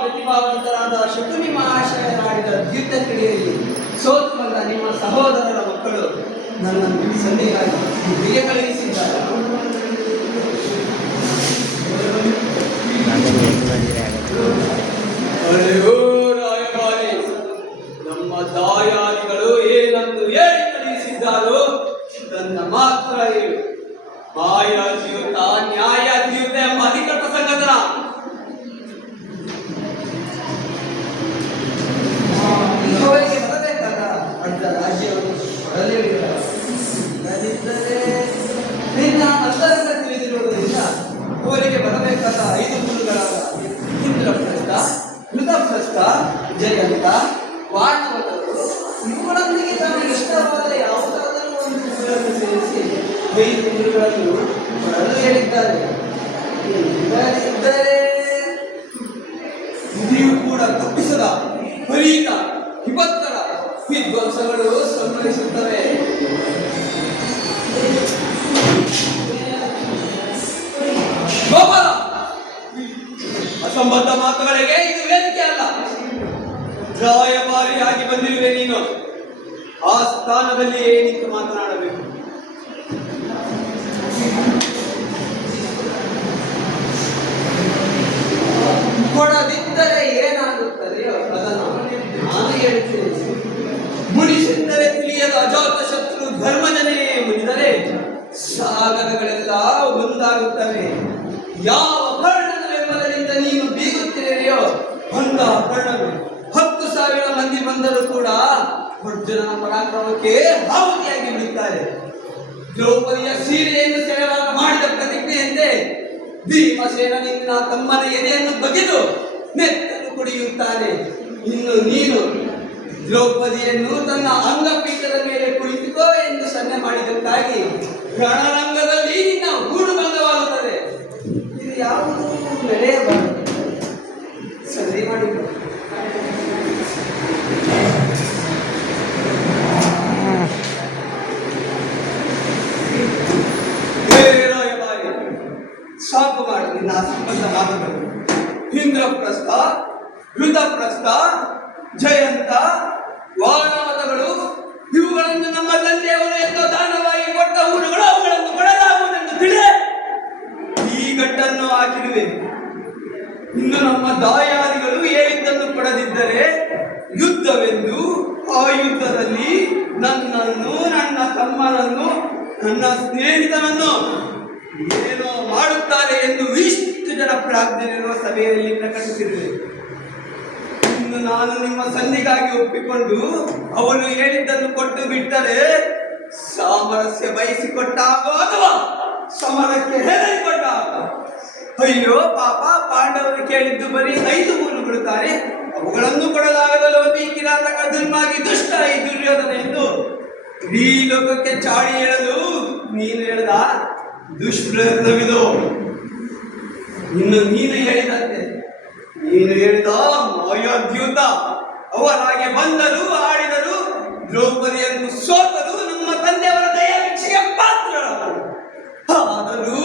ಪ್ರತಿಭಾವಂತರಾದ ಶಕುನಿ ಮಹಾಶಯರಾಡಿದ ತೀರ್ಥ ಕ್ರೀಡೆಯಲ್ಲಿ ಸೋತು ಬಂದ ನಿಮ್ಮ ಸಹೋದರರ ಮಕ್ಕಳು ನನ್ನನ್ನು ಸಂದೇಹಾಗಿ ಹೀಗೆ ಕಳುಹಿಸಿದ್ದಾರೆ. ನಮ್ಮ ದಾಯಾದಿಗಳು ಏನನ್ನು ಹೇಳಿ ಕಳುಹಿಸಿದ್ದಾರೋ ಅದನ್ನ ಮಾತ್ರ ಹೇಳು. ಮಾಯಾ ಜೀವಿತ ನ್ಯಾಯ ಜೀವಿತ ಎಂಬ ಅಧಿಕೃತ ಸಂಗತನ ಅವರಿಗೆ ಬರಬೇಕಾದ ಅಡ್ಡ ರಾಜ್ಯವನ್ನು ಕೊಡಲಿಲ್ಲದಿದ್ದರೆ ನಿನ್ನ ಅಂತರಂಗ ತಿಳಿದಿರುವುದರಿಂದ ಅವರಿಗೆ ಬರಬೇಕಾದ 5 ಗುರುಗಳಾದ ಇಂದ್ರಪ್ರಸ್ಥ, ಮೃತಪ್ರಸ್ಥ, ಜಯಂತ, ವಾಣವತರು ಇವುಗಳೊಂದಿಗೆ ತಮಗೆ ಇಷ್ಟವಾದ ಯಾವುದಾದರೂ ಒಂದು ಗುರುಗಳನ್ನು ಸೇರಿಸಿ 5 ಗುರುಗಳನ್ನು ಕೊಡಲು ಹೇಳಿದ್ದಾರೆ. ಇಲ್ಲದಿದ್ದರೆ ಇದಿಯೂ ಕೂಡ ತಪ್ಪಿಸದ ವಿಪರೀತ ವಿಪತ್ತರ ವಿಧ್ವಂಸಗಳು ಸಂಭವಿಸುತ್ತವೆ. ಗೋಪಾಲ, ಅಸಂಬದ್ಧ ಮಾತುಗಳಿಗೆ ಇದು ವೇದಿಕೆ ಅಲ್ಲ. ರಾಯಭಾರಿಯಾಗಿ ಬಂದಿರುವೆ ನೀನು. ಆ ಸ್ಥಾನದಲ್ಲಿ ಏನಿತ್ತು ಮಾತನಾಡಬೇಕು. ಕೊಡದಿದ್ದರೆ ಏನಾಗುತ್ತದೆಯೋ ಅದನ್ನು ನಾನು ಹೇಳುತ್ತೇನೆ. ಮುನಿಸಿದ್ದರೆ ತಿಳಿಯದ ಅಜಾತ ಶತ್ರು ಧರ್ಮಜನೇ ಮುನಿದರೆ ಸಾಗರಗಳೆಲ್ಲ ಒಂದಾಗುತ್ತವೆ. ಯಾವ ಕರ್ಣವೆಂಬುದರಿಂದ ನೀನು ಬೀಗುತ್ತಿರೆಯೋ ಅಂಥ ಕರ್ಣಗಳು 10,000 ಮಂದಿ ಬಂದರೂ ಕೂಡ ಅರ್ಜುನನ ಪರಾಕ್ರಮಕ್ಕೆ ಆಹುತಿಯಾಗಿ ಬಿಡುತ್ತಾರೆ. ದ್ರೌಪದಿಯ ಸೀರೆಯನ್ನು ಸೆಳೆವಾಗ ಮಾಡಿದ ಪ್ರತಿಜ್ಞೆಯಂತೆ ಭೀಮಸೇನ ನಿನ್ನ ತಮ್ಮನ ಎದೆಯನ್ನು ಬಗೆದು ನೆತ್ತನ್ನು ಕುಡಿಯುತ್ತಾನೆ. ಇನ್ನು ನೀನು ದ್ರೌಪದಿಯನ್ನು ತನ್ನ ಅಂಗಪೀಠದ ಮೇಲೆ ಕುಳಿತುಕೋ ಎಂದು ಸನ್ನೆ ಮಾಡಿದ್ದಕ್ಕಾಗಿ ರಣರಂಗದಲ್ಲಿ ನಿನ್ನ ಗೂಡು ಭಂಗವಾಗುತ್ತದೆ. ಇದು ಯಾವುದು ನಡೆಯಬಾರದು. ಸರಿ ಮಾಡಿದ್ದು ಸಾಕು ಮಾಡಿ ನಿನ್ನ ಸಂಬಂಧ ಮಾತುಗಳು. ಇಂದ್ರಪ್ರಸ್ಥ, ಋತಪ್ರಸ್ಥ, ಜಯಂತ, ವಾಣವತಗಳು ಇವುಗಳನ್ನು ನಮ್ಮ ತಂದೆಯವರು ಎಂದೋ ದಾನವಾಗಿ ಕೊಟ್ಟ ಊರುಗಳು ಅವುಗಳನ್ನು ಕೊಡಲಾಗುವುದೆಂದು ತಿಳಿದೆ ಈ ಗಟ್ಟನ್ನು ಹಾಕಿರುವೆ. ಇನ್ನು ನಮ್ಮ ದಾಯಾದಿಗಳು ಹೇಳಿದ್ದನ್ನು ಕೊಡದಿದ್ದರೆ ಯುದ್ಧವೆಂದು ಆ ಯುದ್ಧದಲ್ಲಿ ನನ್ನನ್ನು, ನನ್ನ ತಮ್ಮನನ್ನು, ನನ್ನ ಸ್ನೇಹಿತನನ್ನು ಏನೋ ಮಾಡುತ್ತಾರೆ ಎಂದು ಇಷ್ಟು ಜನ ಪ್ರಾಜ್ಞರಿರುವ ಸಭೆಯಲ್ಲಿ ಪ್ರಕಟಿಸಿರುವೆ. ಇನ್ನು ನಾನು ನಿಮ್ಮ ಸಂಧಿಗಾಗಿ ಒಪ್ಪಿಕೊಂಡು ಅವನು ಹೇಳಿದ್ದನ್ನು ಕೊಟ್ಟು ಬಿಟ್ಟರೆ ಸಾಮರಸ್ಯ ಬಯಸಿಕೊಟ್ಟಾಗ ಅಥವಾ ಸಮರಕ್ಕೆ ಹೆದರಿಕೊಟ್ಟಾಗ ಅಯ್ಯೋ ಪಾಪ, ಪಾಂಡವರು ಕೇಳಿದ್ದು ಬರೀ 5 ಮೂರು ಬಿಡುತ್ತಾರೆ, ಅವುಗಳನ್ನು ಕೊಡಲಾಗದ ಲೋಭಿ, ಕಿರಾತಕ, ದುರ್ಮಾಗಿ, ದುಷ್ಟ ಈ ದುರ್ಯೋಧನ ಎಂದು ಇಡೀ ಲೋಕಕ್ಕೆ ಚಾಡಿ ಹೇಳಲು ನೀನು ಹೇಳ್ದ ದುಷ್ಪ್ರಯತ್ನವಿದು. ಇನ್ನು ನೀನು ಹೇಳಿದಂತೆ ನೀನು ಹೇಳಿದ ಮಾಯಾದ್ಯೂತ ಅವರಾಗೆ ಬಂದರು, ಆಡಿದರು, ದ್ರೌಪದಿಯನ್ನು ಸೋತರು, ನಮ್ಮ ತಂದೆಯವರ ದಯಾಭಿಕ್ಷೆಗೆ ಪಾತ್ರರಾದರು. ಆದರೂ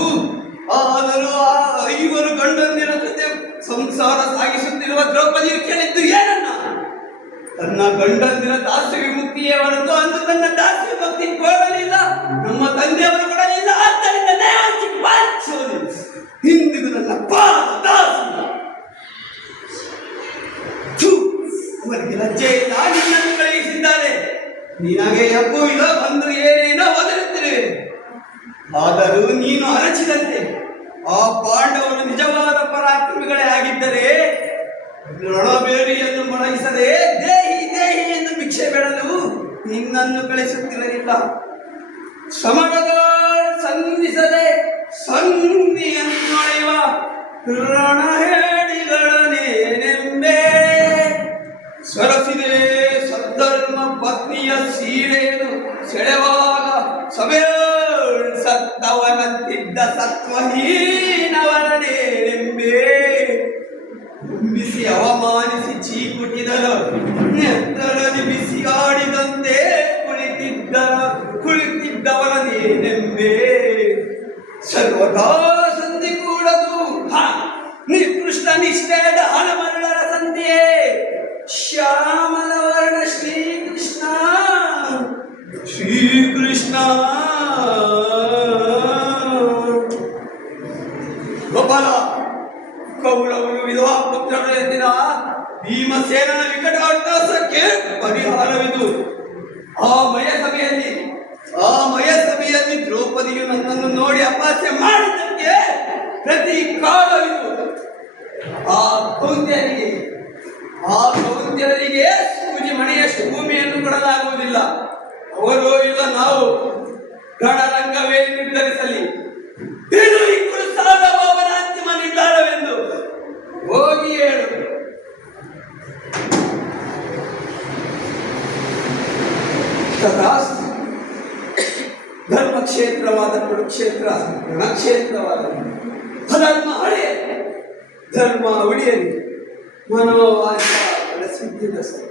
ಆ 5 ಗಂಡಂದಿರ ಜೊತೆ ಸಂಸಾರ ಸಾಗಿಸುತ್ತಿರುವ ದ್ರೌಪದಿಯು ಕೇಳಿದ್ದು ಏನನ್ನ? ತನ್ನ ಗಂಡಂದಿರ ದಾಸ್ಯ ವಿಮುಕ್ತಿಯೇ ಹೊರತು ಅಂದು ತನ್ನ ದಾಸ್ಯ ಭಕ್ತಿ ಕೋರಲಿಲ್ಲ, ನಮ್ಮ ತಂದೆಯವರು ಕೊಡಲಿಲ್ಲ. ಆದ್ದರಿಂದ ಹಿಂದಿಗೂ ನನ್ನ ಅವರಿಗೆ ಲಜ್ಜೆ ಇಲ್ಲ, ನಿನ್ನನ್ನು ಕಳುಹಿಸಿದ್ದಾರೆ. ನಿನಗೆ ಅಪ್ಪು ಇಲ್ಲ, ಬಂದು ಏನೇನೋ ಒದರುತ್ತಿರುವೆ. ಆದರೂ ನೀನು ಅರಚಿದಂತೆ ಆ ಪಾಂಡವರು ನಿಜವಾದ ಪರಾಕ್ರಮಿಗಳೇ ಆಗಿದ್ದರೆ ರಣಬೇರಿಯನ್ನು ಮೊಳಗಿಸದೆ ದೇಹಿ ದೇಹಿ ಎಂದು ಭಿಕ್ಷೆ ಬೇಡಲು ನಿನ್ನನ್ನು ಕಳಿಸುತ್ತಿರಲಿಲ್ಲ. ಸಮರದ ಸಂಧಿಸದೆ ಸಂಧಿಯನ್ನೊಳೆಯುವ ರಣಹೇಡಿಗಳನ್ನೇನೆಂಬೆ ಸರಸಿದೆ ಸದ್ಧರ್ಮ ಪತ್ನಿಯ ಸೀರೆಯನ್ನು ಸೆಳೆವಾಗ ಸಭೆಯೊಳ್ ಸತ್ತವನಂತಿದ್ದ ಸತ್ವಹೀನವರನೇನೆಂಬೆ ಬಿಸಿ ಅವಮಾನಿಸಿ ಚೀಕುಟಿದರ ನೆತ್ತರಲ್ಲಿ ಬಿಸಿ ಆಡಿದಂತೆ ಕುಳಿತಿದ್ದವರನೇನೆಂಬೆ ಸರ್ವದಾ ಸಂಧಿ ಕೂಡದು ಫಲ ಕೌರವರು ವಿಧವಾ ಪುತ್ರರು ಎಂದಿನ ಭೀಮಸೇನನ ವಿಕಟಾಟ್ಟಾಸಕ್ಕೆ ಪರಿಹಾರವಿದು. ಆ ಮಯ ಸಭೆಯಲ್ಲಿ ದ್ರೌಪದಿಯು ನನ್ನನ್ನು ನೋಡಿ ಅಪಹಾಸ್ಯ ಮಾಡಿದ್ದಕ್ಕೆ ಪ್ರತಿ ಕಾಲವಿದು. ಆ ಕೌಂತ್ಯರಿಗೆ ಸೂಜಿ ಮಣಿಯಷ್ಟು ಭೂಮಿಯನ್ನು ಕೊಡಲಾಗುವುದಿಲ್ಲ. ಅವರು ಇಲ್ಲ ನಾವು ರಣರಂಗವೇ ನಿರ್ಧರಿಸಲಿ. ಇದು ಈ ಕುರು ಸಾರ್ವಭೌಮನ ಅಂತಿಮ ನಿರ್ಧಾರವೆಂದು ಹೋಗಿ ಹೇಳು. ತಥಾಸ್ತು. ಧರ್ಮಕ್ಷೇತ್ರವಾದ ಕುರುಕ್ಷೇತ್ರ ರಣಕ್ಷೇತ್ರವಾದ ಅಧರ್ಮ ಹಳೆಯ ಧರ್ಮ ಉಳಿಯಲಿ. ಮನೋವಾಚ ಸಿದ್ಧಿದಸ್ತು.